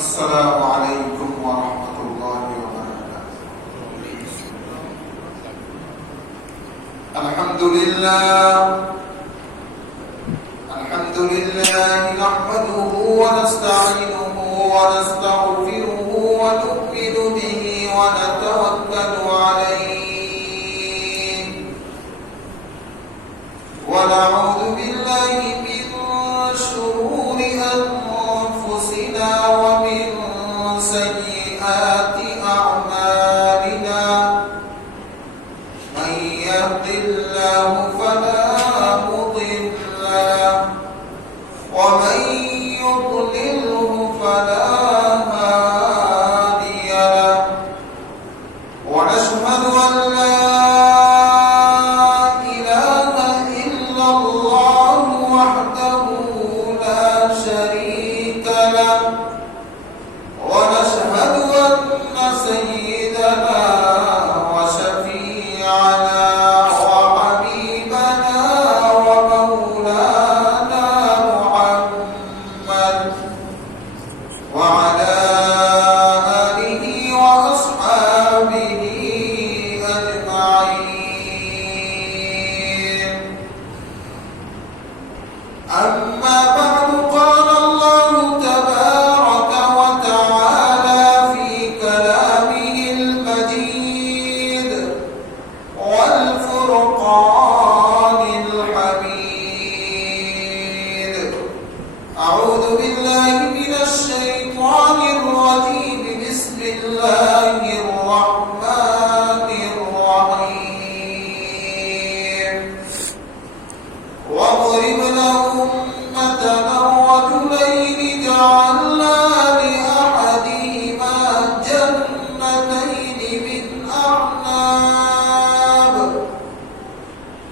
السلام علیکم ورحمۃ اللہ وبرکاتہ۔ الحمد للہ نحمده ونستعینه ونستغفره ونؤمن به ونتوکل علیہ ونعوذ باللہ من شرور انفسنا ومن سیئات اعمالنا من يهد الله فلا مضل له ومن يضلله فلا هادي له ونشهد أن لا إله إلا الله وحده لا شريك له ونشهد أن سيدنا وشفيعنا وحبيبنا ومولانا محمد وعلى آله وأصحابه أجمعين. أما بعد، قال الله تبارك وتعالى في كلامه المجيد والفرقان الحميد. أعوذ بالله من الشيطان الرجيم. بسم الله الرحمن الرحيم. واضرب لهم مثلا رجلين جعلنا لأحدهما جنتين من أعناب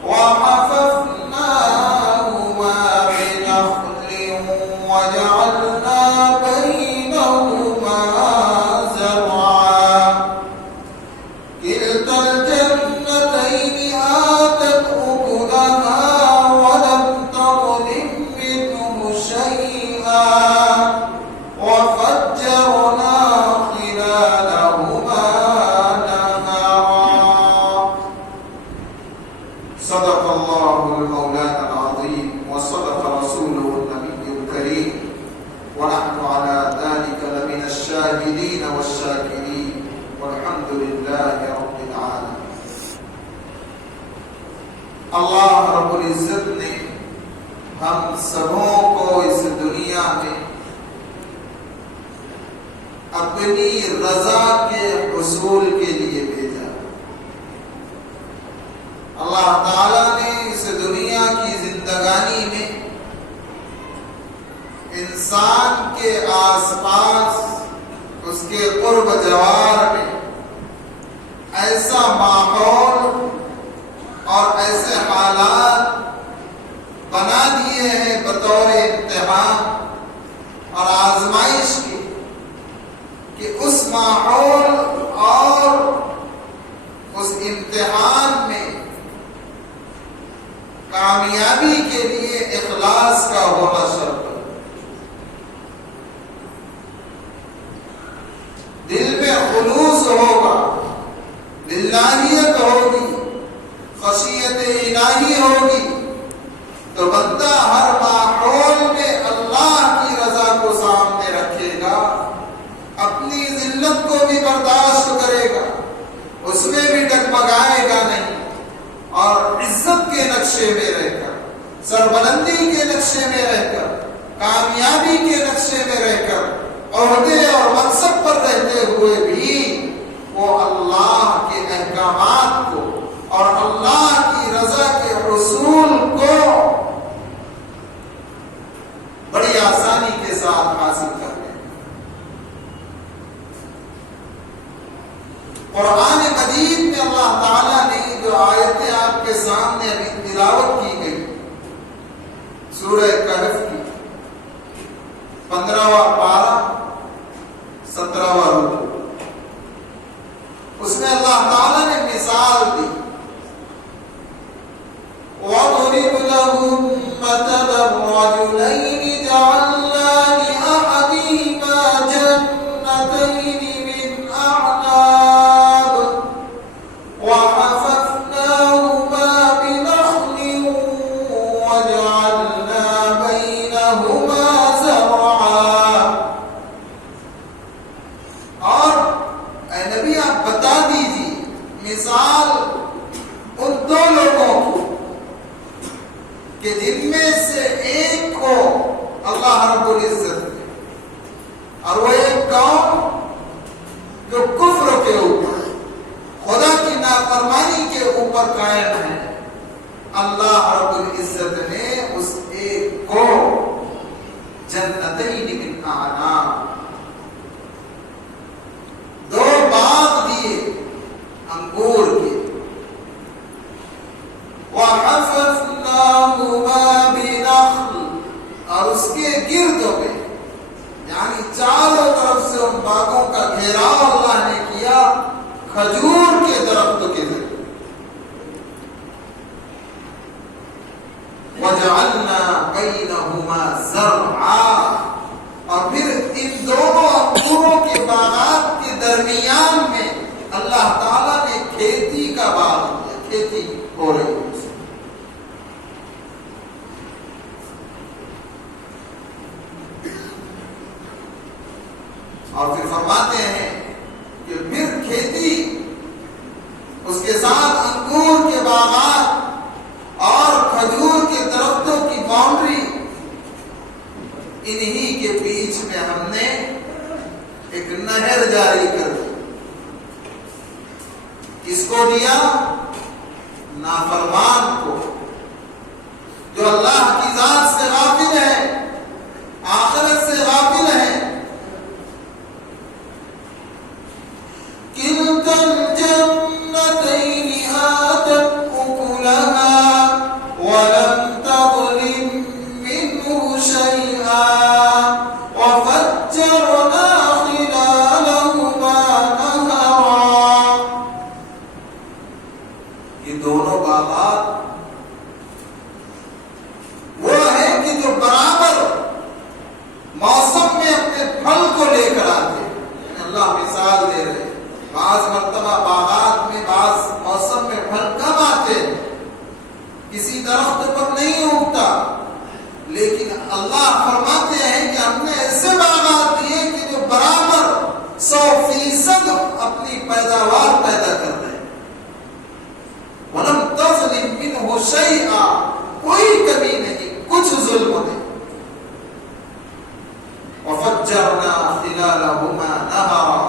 وحففناهما بنخل وجعلنا بينهما زرعا كلتا الجنتين آتت أكلها ولم تظلم منه شيئا وفجرنا خلالهما نهرا. صدق الله المولانا العظيم وصدق رسوله النبي الكريم ونحن على ذلك لمن الشاهدين والشاكرين والحمد لله رب العالمين. اللہ رب العزت نے ہم سبوں کو اس دنیا میں اپنی رضا کے حصول کے لیے بھیجا. اللہ تعالی نے اس دنیا کی زندگانی میں انسان کے آس پاس اس کے قرب جوار میں ایسا ماحول اور ایسے حالات بنا دیے ہیں بطور امتحان اور آزمائش کی کہ اس ماحول اور اس امتحان میں کامیابی کے لیے اخلاص کا ہونا شرط ہے. دل میں خلوص ہوگا، للہیت ہوگی، خشیت الہی ہوگی تو بندہ ہر ماحول میں اللہ کی رضا کو سامنے رکھے گا، اپنی ذلت کو بھی برداشت کرے گا، اس میں بھی ڈگمگائے گا نہیں، اور عزت کے نقشے میں رہ کر، سربلندی کے نقشے میں رہ کر، کامیابی کے نقشے میں رہ کر، عہدے اور منصب پر رہتے ہوئے بھی وہ اللہ کے احکامات کو اور اللہ کی رضا کے حصول کو بڑی آسانی کے ساتھ حاصل کر لیں. قرآن مجید میں اللہ تعالیٰ نے جو آیتیں آپ کے سامنے ابھی تلاوت کی گئی، سورہ کہف کی 15واں پارہ 17واں رکوع، اس میں اللہ تعالیٰ نے مثال دی. وَاضْرِبْ لَهُم مَّثَلًا رَّجُلَيْنِ جَعَلْنَا لِأَحَدِهِمَا جَنَّتَيْنِ ٹھہراؤ اللہ نے کیا کھجور کے درخت کے ذریعے. وَجَعَلْنَا بَيْنَهُمَا زَرْعًا, اور پھر ان دونوں انگوروں کے باغات کے درمیان میں اللہ تعالیٰ نے کھیتی کا باغ کیا, کھیتی ہو رہی ہے. اور پھر فرماتے ہیں کہ پھر کھیتی, اس کے ساتھ انگور کے باغات اور کھجور کے درختوں کی باؤنڈری, انہی کے بیچ میں ہم نے ایک نہر جاری کر دی. کس کو دیا؟ نافرمان کو, جو اللہ کی ذات سے غافل ہے, آخرت سے غافل ہے. كلتا الجنتين آتت أكلها ولم تظلم منه شيئا وفجرنا خلالهما نهرا. یہ دونوں باغات وہ ہیں کہ جو برابر موسم میں اپنے پھل کو لے کر آتے ہیں. اللہ مثال دے رہے ہیں, بعض مرتبہ باغات میں بعض موسم میں پھل کم آتے ہیں, کسی درخت پر نہیں اگتا, لیکن اللہ فرماتے ہیں کہ ہم نے ایسے باغات دیے کہ جو برابر 100% اپنی پیداوار پیدا کر رہے ہیں. وَلَمْ تَظْلِمْ مِنْهُ شَيْئًا, کوئی کمی نہیں, کچھ ظلم نہیں. وَفَجَّرْنَا خِلَالَهُمَا نَهَرًا,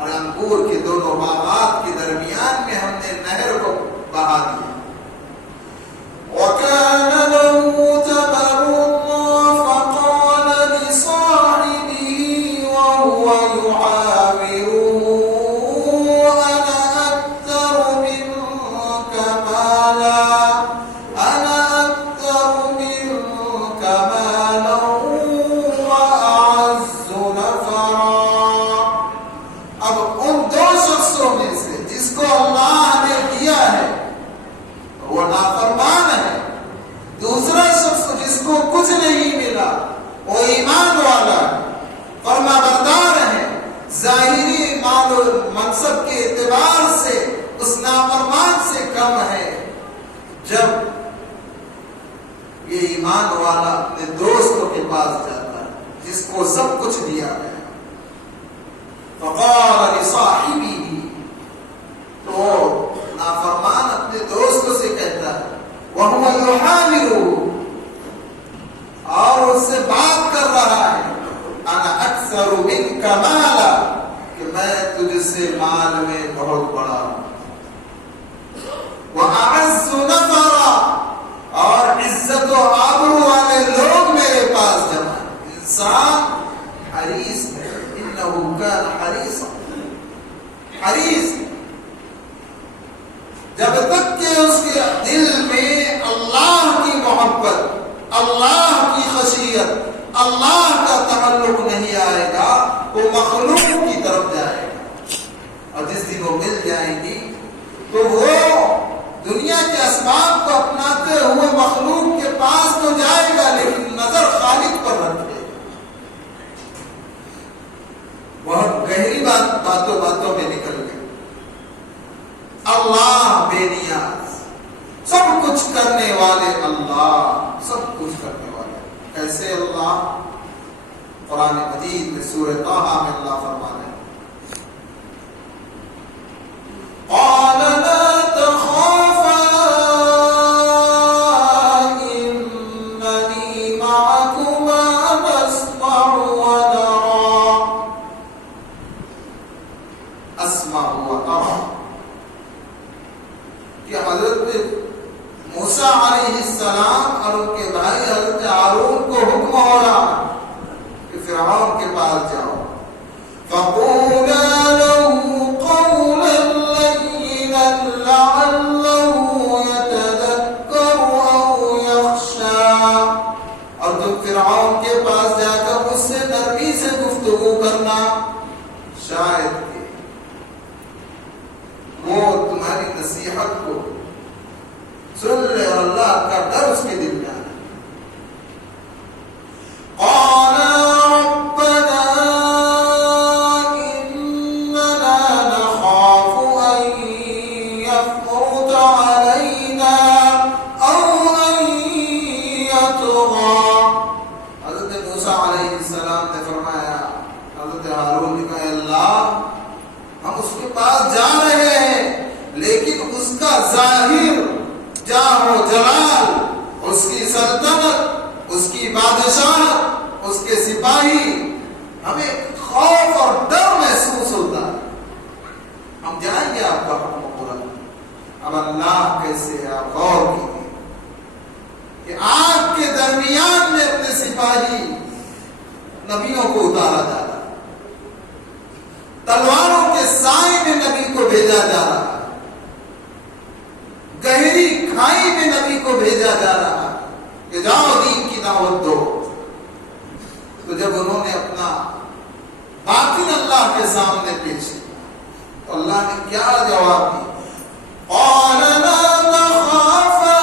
اور انگور کے دونوں باغات کے درمیان میں ہم نے نہر کو بہا دیا. وَكَانَ لَهُ تَبَرٌّ فَقَالَ لِصَاحِبِهِ وَهُوَ يُحَاوِرُهُ أَنَا أَكْثَرُ مِنكَ مَالًا وَأَعَزُّ نَفَرًا. اب ان دو شخصوں میں سے جس کو اللہ نے دیا ہے وہ نافرمان ہے, دوسرا شخص جس کو کچھ نہیں ملا وہ ایمان والا ہے, فرما بردار ہے, ظاہری مال و منصب کے اعتبار سے اس نافرمان سے کم ہے. جب یہ ایمان والا اپنے دوستوں کے پاس جاتا ہے جس کو سب کچھ دیا گیا, فقال لصاحبه, تو نافرمان اپنے دوستوں سے کہتا ہے, وهو يحاوره, اور اس سے بات کر رہا ہے, انا اکثر منک مالا, کہ میں تجھ سے مال میں بہت بڑا ہوں. وَأَعَزُّ نَفَرًا, اور عزت و آبرو والے لوگ میرے پاس جمع ہیں. انسان حریص ہے, انه كان حریصا, حریص, جب تک کہ اس کے دل میں اللہ کی محبت, اللہ کی خشیت, اللہ کا تعلق نہیں آئے گا, وہ مخلوق کی طرف جائے گا. اور جس دن وہ مل جائیں گی تو وہ دنیا کے اسباب کو اپناتے ہوئے مخلوق کے پاس تو جائے گا, لیکن نظر خالق پر رکھے. بہت گہری باتوں میں نکل گئے. اللہ بے نیاز, سب کچھ کرنے والے اللہ, سب کچھ کرنے والے. کیسے اللہ؟ قرآن مجید میں سورہ طٰہٰ میں اللہ فرماتے ہیں, قال لا تخافا إنني معكما نسمع ونرى. اسمع وأرى, کہ حضرت موسیٰ علیہ السلام اور ان کے بھائی حضرت ہارون کو حکم ہو رہا کہ فرعون کے پاس جاؤ. فَقُولَا لَهُ قَوْلًا لَيِّنًا لَعَلَّهُ يَتَذَكَّرُ أَوْ يَخْشَىٰ, اور تم فرعون کے پاس جا کر اس سے نرمی سے گفتگو کرنا, شاید کہ وہ تمہاری نصیحت کو سن لے اور اللہ کا ڈر اس کے دل میں آئے. قال ربنا اننا نخاف ان يفرط علينا او ان يطغى. حضرت موسیٰ علیہ السلام نے فرمایا, حضرت ہارون نے کہا, اللہ ہم اس کے پاس جا رہے ہیں لیکن اس کا ظاہر جاہ و جلال, اس کی سلطنت, اس کی بادشاہ, اس کے سپاہی, ہمیں خوف اور ڈر محسوس ہوتا ہے. ہم جائیں گے آپ کا حکم پورا. اب اللہ کیسے ہے, آپ غور کیجیے کہ آگ کے درمیان میں اپنے سپاہی نبیوں کو اتارا جا رہا ہے, تلواروں کے سائے میں نبی کو بھیجا جا رہا ہے, گہری کھائی میں نبی کو بھیجا جا رہا ہے کہ جاؤ دین کی دعوت دو. تو جب انہوں نے اپنا باطن اللہ کے سامنے پیش کیا تو اللہ نے کیا جواب دیا؟ قال لا تخافا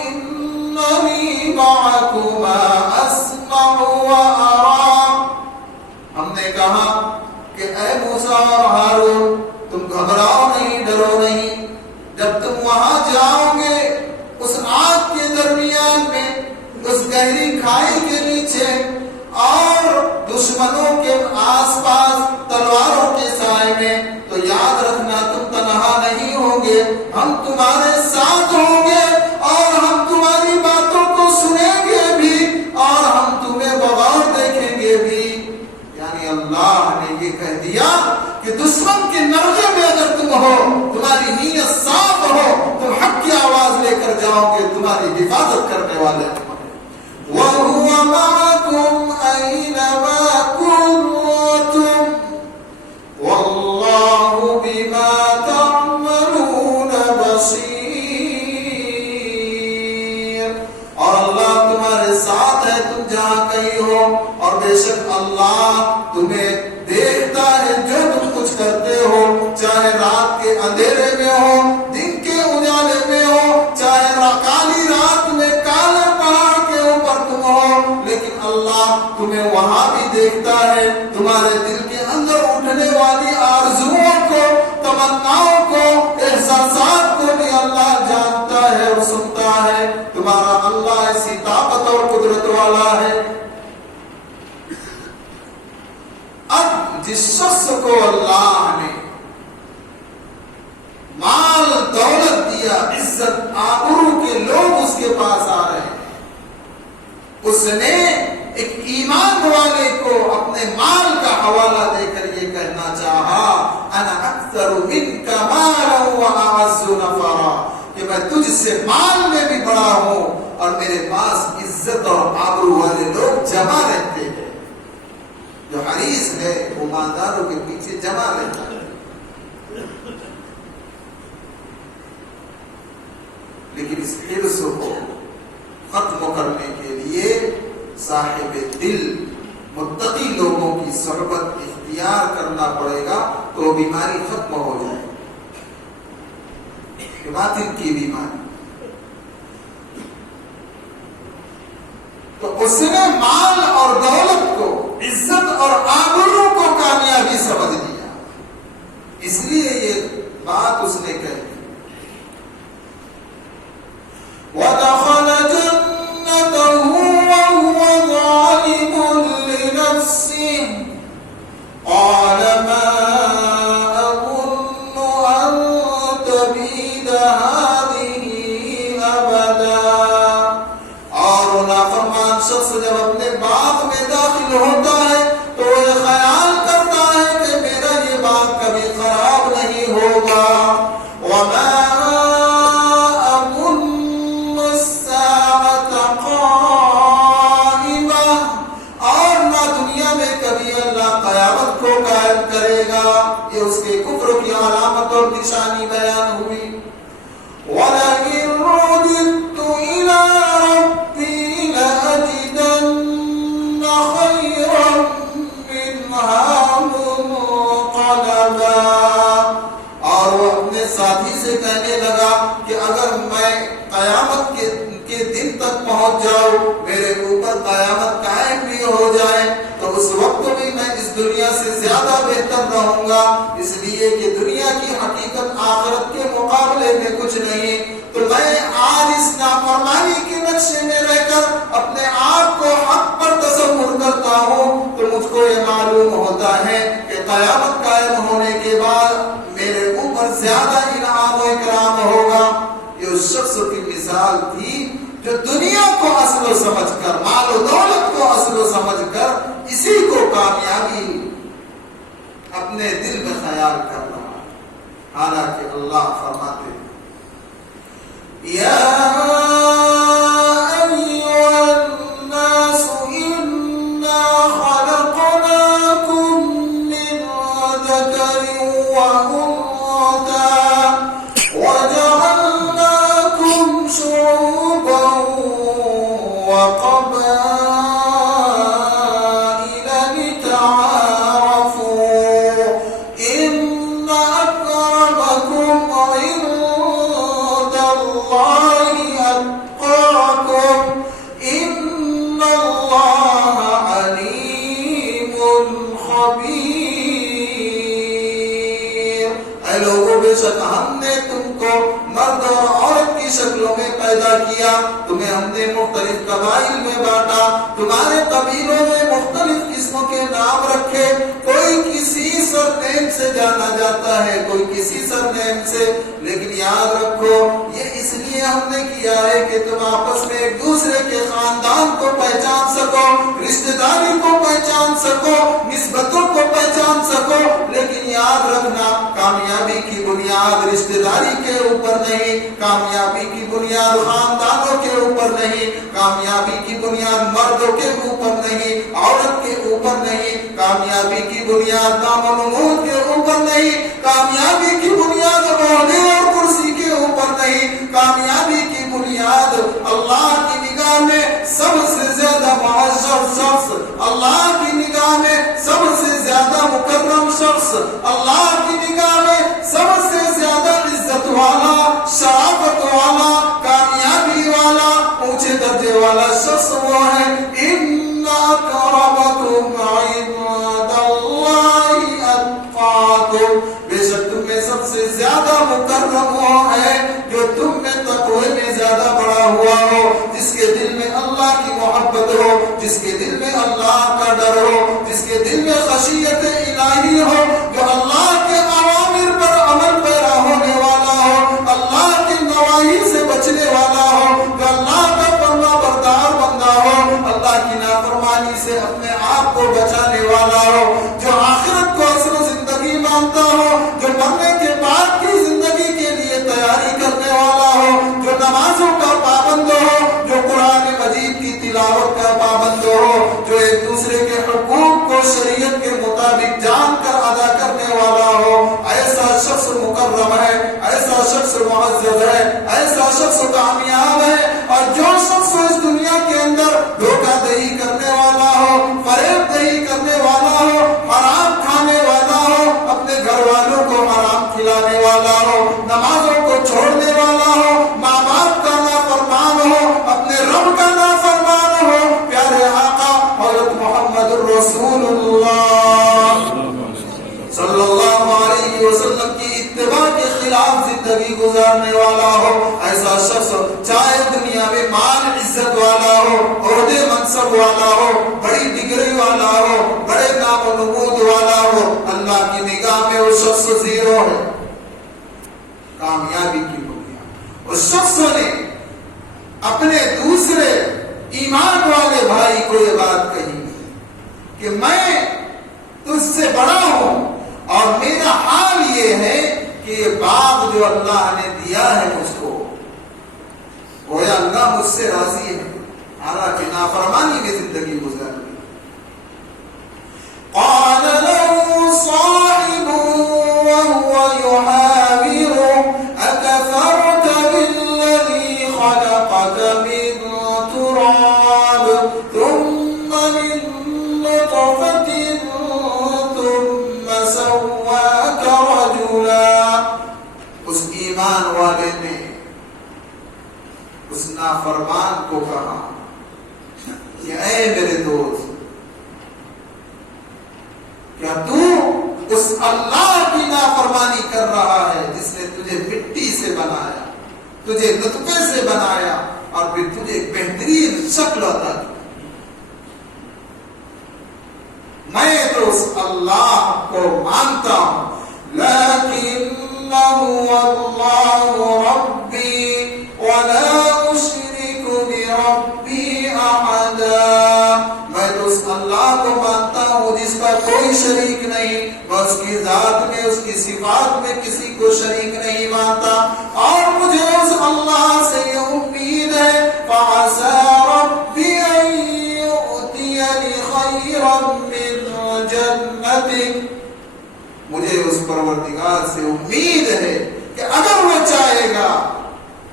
اننی معکما اسمع وارى. ہم نے کہا کہ اے موسیٰ اور ہارون, تم گھبراؤ نہیں, ڈرو نہیں. جب تم وہاں جاؤ گے اس آگ کے درمیان میں, اس گہری کھائی کے نیچے اور دشمنوں کے آس پاس تلواروں کے سائے میں, تو یاد رکھنا تم تنہا نہیں ہوں گے, ہم تمہارے ساتھ ہوں گے اور ہم تمہاری باتوں کو سنیں گے بھی اور ہم تمہیں بغور دیکھیں گے بھی. یعنی اللہ نے یہ کہہ دیا کہ دشمن کے نرغے میں اگر تم ہو, تمہاری نیت صاف ہو, تم حق کی آواز لے کر جاؤ گے, تمہاری حفاظت کرنے والے ہیں. وَهُوَ مَعَكُمْ أَيْنَمَا كُنتُمْ وَاللَّهُ بِمَا تَعْمَلُونَ بَصِيرٌ. اور اللہ تمہارے ساتھ ہے تم جہاں کہیں ہو, اور بے شک اللہ تمہیں دیکھتا ہے جو تم کچھ کرتے ہو, چاہے رات کے اندھیرے میں ہو, دن کے اجالے میں ہو, چاہے کالی رات میں کالے پہاڑ کے اوپر تم ہو, لیکن اللہ تمہیں وہاں بھی دیکھتا ہے. تمہارے دل کے اندر اٹھنے والی آرزوؤں کو, تمناؤں کو, احساسات کو بھی اللہ جانتا ہے اور سنتا ہے. تمہارا اللہ ایسی طاقت اور قدرت والا ہے. اب جس شخص کو اللہ نے مال دولت دیا, عزت آبرو کے لوگ اس کے پاس آ رہے ہیں, اس نے ایک ایمان والے کو اپنے مال کا حوالہ دے کر یہ کہنا چاہا, انا اکثر منک مالا واعز نفرا, کہ میں تجھ سے مال میں بھی بڑا ہوں اور میرے پاس عزت اور آبرو والے لوگ جمع رہتے ہیں. جو حریص ہے وہ مالداروں کے پیچھے جمع رہتا ہے. لیکن اس حرص کو ختم کرنے کے لیے صاحب دل متقی لوگوں کی صحبت اختیار کرنا پڑے گا, تو بیماری ختم ہو جائے, باطن کی بیماری. تو اس نے مال اور دولت کو, عزت اور آبرو کو کامیابی سمجھ لیا, اس لیے یہ بات اس نے کہی. وَدَخَلَ جَنَّتَهُ وَهُوَ ظَالِمٌ لِنَفْسِهِ قَالَ مَا أَظُنُّ أَن تَبِيدَ هَٰذِهِ أَبَدًا. اور نافرمان شخص جب اپنے باغ میں داخل ہوتا ہے تو یہ خیال کرتا ہے کہ میرا یہ باغ کبھی خراب نہیں ہوگا. وَمَا کرے گا, یہ اس کے کفر کی علامت اور نشانی بیان ہوئی. وَلَئِن رُّدِدتُّ إِلَىٰ رَبِّي لَأَجِدَنَّ خَيْرًا مِّنْهَا رہوں گا، اس لیے کہ دنیا کی حقیقت آخرت کے مقابلے میں کچھ نہیں۔ تو میں آج اس نافرمانی کے نقشے میں رہ کر اپنے آپ کو حق پر تصور کرتا ہوں تو مجھ کو یہ معلوم ہوتا ہے کہ قیامت قائم ہونے کے بعد میرے اوپر زیادہ انعام و اکرام ہوگا۔ یہ اس شخص کی مثال تھی جو دنیا کو اصل و سمجھ کر، مال و دولت کو اصل و سمجھ کر اسی کو کامیابی اپنے دل میں خیال کر رہا، حالانکہ اللہ فرماتے ہیں یا ہم نے تم کو مرد اور عورت کی شکلوں میں پیدا کیا، تمہیں ہم نے مختلف قبائل میں بانٹا، تمہارے قبیلوں میں مختلف قسموں کے نام رکھے، کوئی کسی سرنیم سے جانا جاتا ہے، کوئی کسی سرنیم سے، لیکن یاد رکھو یہ اس لیے ہم نے کیا ہے کہ تم آپس میں ایک دوسرے کے خاندان کو پہچان سکو، رشتہ داری کو پہچان سکو، نسبتوں کو پہچان سکو، لیکن یاد رکھنا کامیابی کی بنیاد رشتہ داری کے اوپر نہیں، کامیابی کی بنیاد خاندانوں کے اوپر نہیں، کامیابی کی بنیاد مردوں کے اوپر نہیں، عورت کے اوپر نہیں، کامیابی کی بنیاد نام و نمود کے اوپر نہیں، کامیابی کی بنیاد عہدے اور کرسی کے اوپر نہیں، کامیابی کی بنیاد اللہ کی نگاہ میں سب سے زیادہ معزز شخص، اللہ کی نگاہ میں سب سے زیادہ مکرم شخص، اللہ کی نگاہ میں سب سے زیادہ عزت والا، شرافت والا، کامیابی والا، اونچے درجے والا شخص وہ ہے ان اکرمکم عند اللہ اتقاکم، بے شک تم میں سب سے زیادہ مکرم وہ ہے جو تم میں تقوی میں زیادہ بڑا ہوا ہو، جس کے دل میں اللہ کی محبت ہو، جس کے دل میں اللہ کا ڈر ہو، جس کے دل میں خشیت الہی ہو، جو اللہ کے اوامر پر عمل پیرا ہونے والا ہو، اللہ کے نواہی سے بچنے والا ہو، جو اللہ کا فرما بردار بندہ ہو، اللہ کی نافرمانی سے اپنے آپ کو بچانے والا ہو، جو آخرت کو اصل زندگی مانتا ہو، جو مرنے کے بعد کی زندگی کے لیے تیاری کرنے والا ہو، جو نمازوں کا پابند ہو، جو قرآن مجید کی تلاوت کا پابند ہو، جو ایک دوسرے کے حقوق کو شریعت کے مطابق جان کر ادا کرنے والا ہو، ایسا شخص مکرم ہے، ایسا شخص معزز ہے، ایسا شخص کامیاب ہے۔ اور جو شخص اس دنیا کے اندر دھوکہ دہی کرنے والا ہو، فریب دہی کرنے والا ہو، حرام کھانے والا ہو، اپنے گھر والوں کو حرام کھلانے والا ہو، نمازوں کو چھوڑنے والا ہو، ماں باپ کا نافرمان ہو، اپنے رب کا نافرمان ہو، پیارے آقا حضرت محمد رسول اللہ صلی اللہ علیہ وسلم کی اتباع کے خلاف زندگی گزارنے والا ہو، ایسا شخص چاہے دنیا میں مال عزت والا ہو، عہدے منصب والا ہو، بڑی ڈگری والا ہو، بڑے نام و نمود والا ہو، اللہ کی نگاہ میں وہ شخص زیرو ہے۔ کامیابی کی بنیاد اس شخص نے اپنے دوسرے ایمان والے بھائی کو یہ بات کہی کہ میں تجھ سے بڑا ہوں اور میرا حال یہ ہے کہ یہ باغ جو اللہ نے دیا ہے مجھ کو، گویا اللہ مجھ سے راضی ہے، حالانکہ نافرمانی میں زندگی گزار دی۔ قال له صاحبه وهو يحاوره أكفرت بالذي خلقك من تراب ثم من نطفة ثم سواك رجلا۔ اس ایمان والے نے اس نافرمان کو کہا کہ اے میرے دوست، کیا تو اس اس اللہ کی نافرمانی کر رہا ہے جس نے تجھے مٹی سے بنایا، تجھے نطفے سے بنایا اور پھر تجھے ایک بہترین شکل عطا کی۔ میں تو اس اللہ کو مانتا ہوں، لیکن اللہ ربی ولا اشرک بربی احدا، میں تو اس اللہ کو مانتا ہوں جس کا کوئی شریک نہیں، میں اس کی ذات میں، اس کی صفات میں کسی کو شریک نہیں مانتا، اور مجھے اس اللہ سے یہ امید ہے فعسى ربی ان یؤتینی خیرا من جنتک، مجھے اس پروردگار سے امید ہے کہ اگر وہ چاہے گا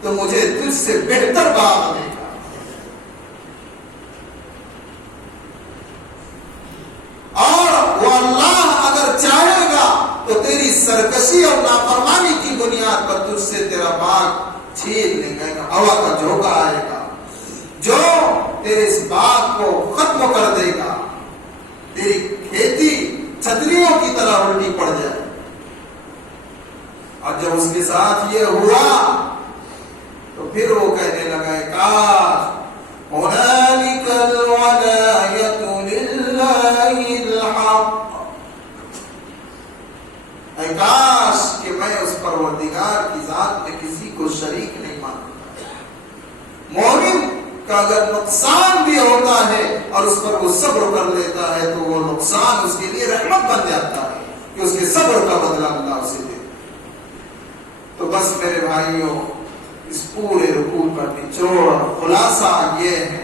تو مجھے تجھ سے بہتر باغ دے گا، اور وہ اللہ اگر چاہے گا تو تیری سرکشی اور نافرمانی کی بنیاد پر تجھ سے تیرا باغ چھین لے گا، ہوا کا جھونکا آئے گا جو تیرے اس باغ کو ختم کر دے گا، تیری کھیتی چھتریوں کی طرح الٹی پڑ جائے۔ اور جب اس کے ساتھ یہ ہوا تو پھر وہ کہنے لگا کاش هنالك الولاية لله الحق، اے کاش کہ میں اس پروردگار کی ذات میں کسی کو شریک نہیں مانتا۔ مومن کا اگر نقصان بھی ہوتا ہے اور اس پر وہ صبر کر لیتا ہے تو وہ نقصان اس کے لیے رحمت بن جاتا ہے کہ اس کے صبر کا بدلہ اللہ اسے دے۔ تو بس میرے بھائیوں، اس پورے رکوع کا نچوڑ خلاصہ یہ ہے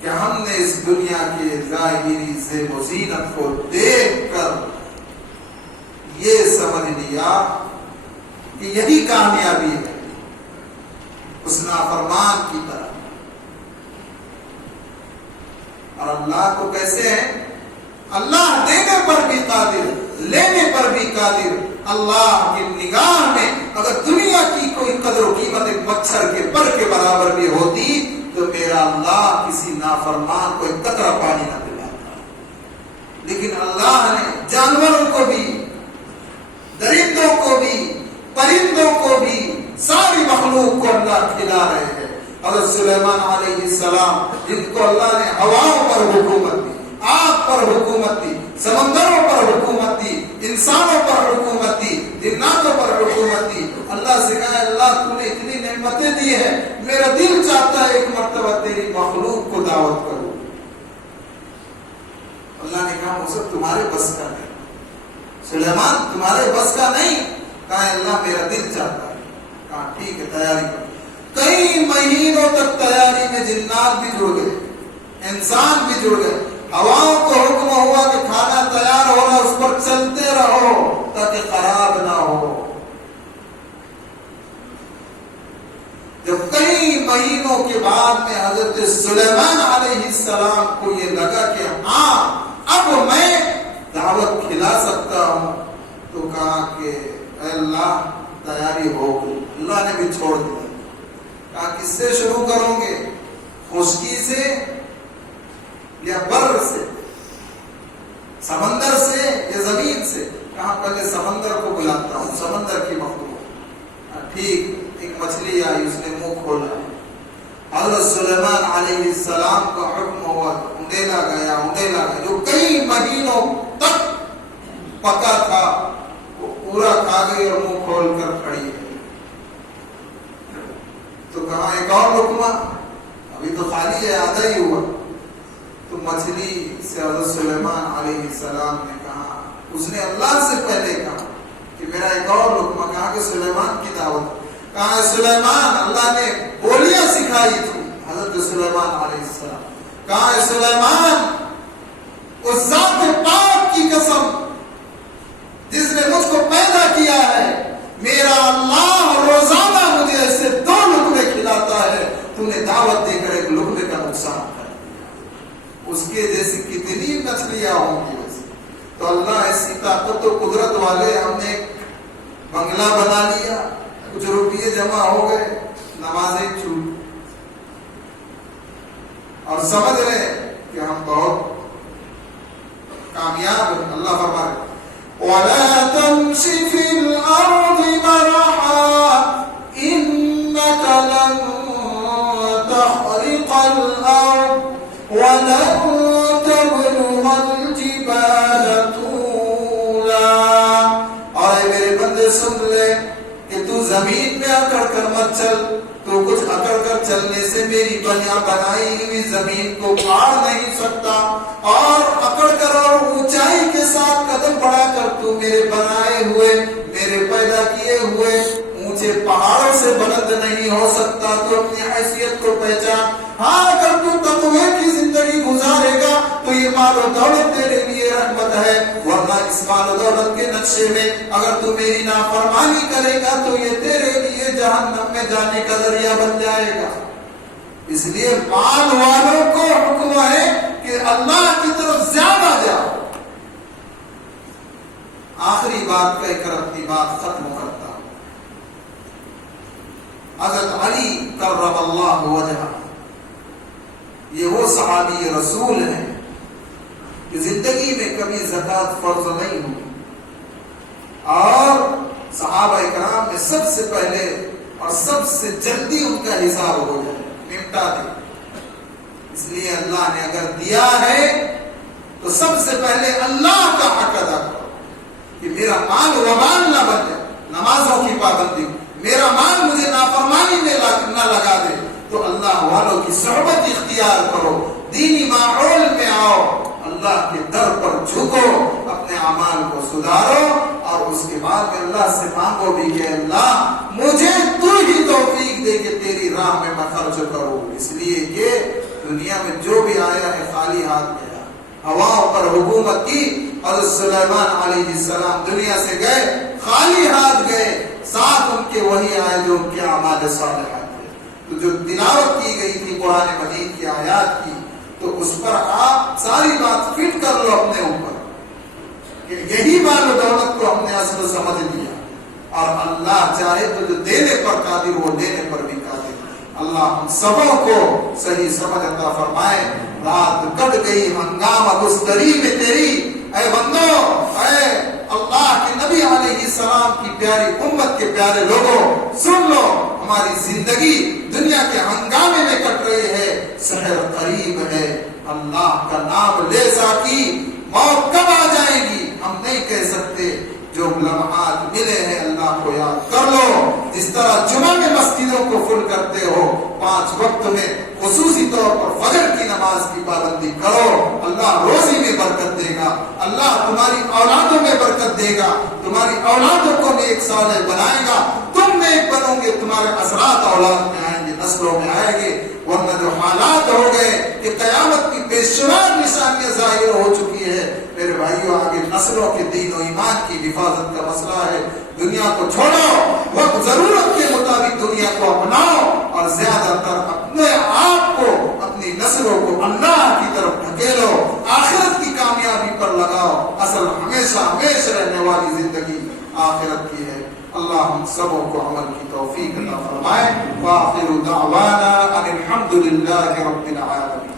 کہ ہم نے اس دنیا کے ظاہری زیب و زینت کو دیکھ کر یہ سمجھ لیا کہ یہی کامیابی ہے اس نافرمان کی طرح، اور اللہ کو کیسے ہے؟ اللہ دینے پر بھی قادر، لینے پر بھی قادر۔ اللہ کی نگاہ میں اگر دنیا کی کوئی قدر و قیمت ایک مچھر کے پر کے برابر بھی ہوتی تو میرا اللہ کسی نافرمان کو ایک قطرہ پانی نہ پلاتا، لیکن اللہ نے جانوروں کو بھی، درندوں کو بھی، پرندوں کو بھی، ساری مخلوق کو اللہ کھلا رہے ہیں۔ حضرت سلیمان علیہ السلام جن کو اللہ نے ہواؤں پر حکومت دی، آگ پر حکومت دی، سمندروں پر حکومت دی، انسانوں پر حکومت دی، جناتوں پر حکومت دی، اللہ سے کہا اللہ تو نے اتنی نعمتیں دی ہے، میرا دل چاہتا ہے ایک مرتبہ تیری مخلوق کو دعوت کروں۔ اللہ نے کہا وہ سب تمہارے بس کا نہیں، سلیمان تمہارے بس کا نہیں۔ کہا اللہ میرا دل چاہتا ہے۔ کہا ٹھیک ہے تیاری کرو۔ کئی مہینوں تک تیاری میں جنات بھی جڑ گئے، انسان بھی جڑ گئے۔ ہواؤں کو حکم ہوا کہ کھانا تیار ہو رہا، اس پر چلتے رہو تاکہ خراب نہ ہو۔ جب کئی مہینوں کے بعد میں حضرت سلیمان علیہ السلام کو یہ لگا کہ ہاں اب میں دعوت کھلا سکتا ہوں، تو کہا کہ اے اللہ تیاری ہو گئی۔ اللہ نے بھی چھوڑ دیا۔ کہا کس سے شروع کرو گے، خشکی سے یا بر سے، سمندر سے یا زمین سے؟ کہا پہلے سمندر کو بلاتا ہوں، سمندر کی مخلوق۔ ٹھیک، ایک مچھلی آئی، اس نے منہ کھولا، حضرت سلیمان علیہ السلام کا حکم ہوا، اونڈیلا گیا، جو کئی مہینوں تک پکا تھا وہ پورا کھا گئی اور منہ کھول کر کھڑی ہے۔ تو کہا ایک اور لقمہ، ابھی تو خالی ہے، آدھا ہی ہوا۔ تو مچھلی سے حضرت سلیمان علیہ السلام نے کہا، اس نے اللہ سے پہلے کہا کہ میرا ایک اور لقمہ۔ کہا کہ سلیمان کی دعوت۔ کہا سلیمان، اللہ نے بولیاں سکھائی تھی حضرت سلیمان علیہ السلام۔ کہا سلیمان، اس ذات پاک کی قسم جس نے مجھ کو پیدا کیا ہے، میرا اللہ روزانہ مجھے ایسے 2 لقمے کھلاتا ہے، تو نے دعوت دے کر ایک لقمے کا نقصان کر دیا۔ اس کے جیسی کتنی مچھلیاں ہوں گی ویسے۔ تو اللہ ایسی طاقت و قدرت والے، ہم نے ایک بنگلہ بنا لیا، کچھ روپیے جمع ہو گئے، نمازیں چھوٹ، اور سمجھ رہے کہ ہم بہت کامیاب ہیں۔ اللہ فرمائے ولا تمش في الأرض مرحا إنك لن تخرق الأرض ولن تبلغ الجبال طولا. اور اے میرے بندے سن لے کہ تو زمین میں اکڑ کر مت چل. تو کچھ اکڑ کر چلنے سے میری بنائی ہوئی زمین کو پھاڑ نہیں سکتا. اور اکڑ کر اور اونچائی کے ساتھ قدم بڑھا کر تو میرے بنائے ہوئے میرے پیدا کیے ہوئے اونچے پہاڑوں سے بلند نہیں ہو سکتا. تو اپنی حیثیت کو پہچان. ہاں اگر تو تقوی کی زندگی گزارے گا تو یہ مال و دولت تیرے لیے رحمت ہے. ورنہ اس مال و دولت کے نقشے میں اگر تو میری نافرمانی کرے گا تو یہ تیرے لیے جہنم میں جانے کا ذریعہ بن جائے گا. اس لیے مال والوں کو حکم ہے کہ اللہ کی طرف زیادہ جاؤ. آخری بات کہہ کر اپنی بات ختم کرتا ہوں. حضرت علی کرم اللہ وجہہ یہ وہ صحابی رسول ہیں کہ زندگی میں کبھی زکوٰۃ فرض نہیں ہوئی اور صحابہ کرام میں سب سے پہلے اور سب سے جلدی ان کا حساب ہو جائے نمٹا دے. اس لیے اللہ نے اگر دیا ہے تو سب سے پہلے اللہ کا حق ادا کرو کہ میرا مال وبال نہ بن جائے. نمازوں کی پابندی میرا مال مجھے نافرمانی میں نہ لگا دے. تو اللہ والوں کی صحبت اختیار کرو. دینی ماحول میں آؤ. اللہ کے در پر جھکو. اپنے اعمال کو سدھارو اور اس کے بعد اللہ سے مانگو بھی کہ اللہ مجھے تو ہی توفیق دے کہ تیری راہ میں میں خرچ کروں. اس لیے کہ دنیا میں جو بھی آیا ہے خالی ہاتھ گیا. ہواؤں پر حکومت کی. حضرت سلیمان علیہ السلام دنیا سے گئے خالی ہاتھ گئے. ساتھ ان کے وہی آئے جو ان کے اعمال صالحات تھے. تو جو تلاوت کی گئی تھی قرآن مجید کی آیات کی تو اس پر آپ ساری بات فٹ کر لو اپنے اوپر کہ یہی مال و دولت کو ہم نے اصل سمجھ لیا. اور اللہ چاہے تو جو دینے پر قادر وہ دینے پر بھی قادر. اللہ ہم سبوں کو صحیح سمجھ عطا فرمائے. رات کٹ گئی ہنگامہ گستری میں تیری. اے بندو اے اللہ کے نبی علیہ السلام کی پیاری امت کے پیارے لوگوں سن لو. ہماری زندگی دنیا کے ہنگامے میں کٹ رہی ہے. سحر قریب ہے. اللہ کا نام لے ساکی. موت کب آ جائے گی ہم نہیں کہہ سکتے. جو لمحات ملے ہیں اللہ کو یاد کر لو. جس طرح جمعہ میں مسجدوں کو فل کرتے ہو 5 وقت میں خصوصی طور پر فجر کی نماز کی پابندی کرو. اللہ روزی میں برکت دے گا. اللہ تمہاری اولادوں میں برکت دے گا. تمہاری اولادوں کو نیک صالح بنائے گا. تم نیک بنو گے تمہارے اثرات اولاد میں آئیں گے نسلوں میں آئیں گے. ورنہ جو حالات ہو گئے کہ قیامت کی بے شمار نشانیاں ظاہر ہو چکی ہے. میرے بھائیوں آگے نسلوں کے دین و ایمان کی حفاظت کا مسئلہ ہے. دنیا کو چھوڑو. وقت ضرورت کے مطابق دنیا کو اپناؤ اور زیادہ تر اپنے آپ کو اپنی نسلوں کو اللہ کی طرف ڈھکیلو. آخرت کی کامیابی پر لگاؤ. اصل ہمیشہ ہمیشہ رہنے والی زندگی آخرت کی ہے. اللہ ہم سبوں کو عمل کی توفیق عطا فرمائے. وآخر دعوانا ان الحمد للہ رب العالمین.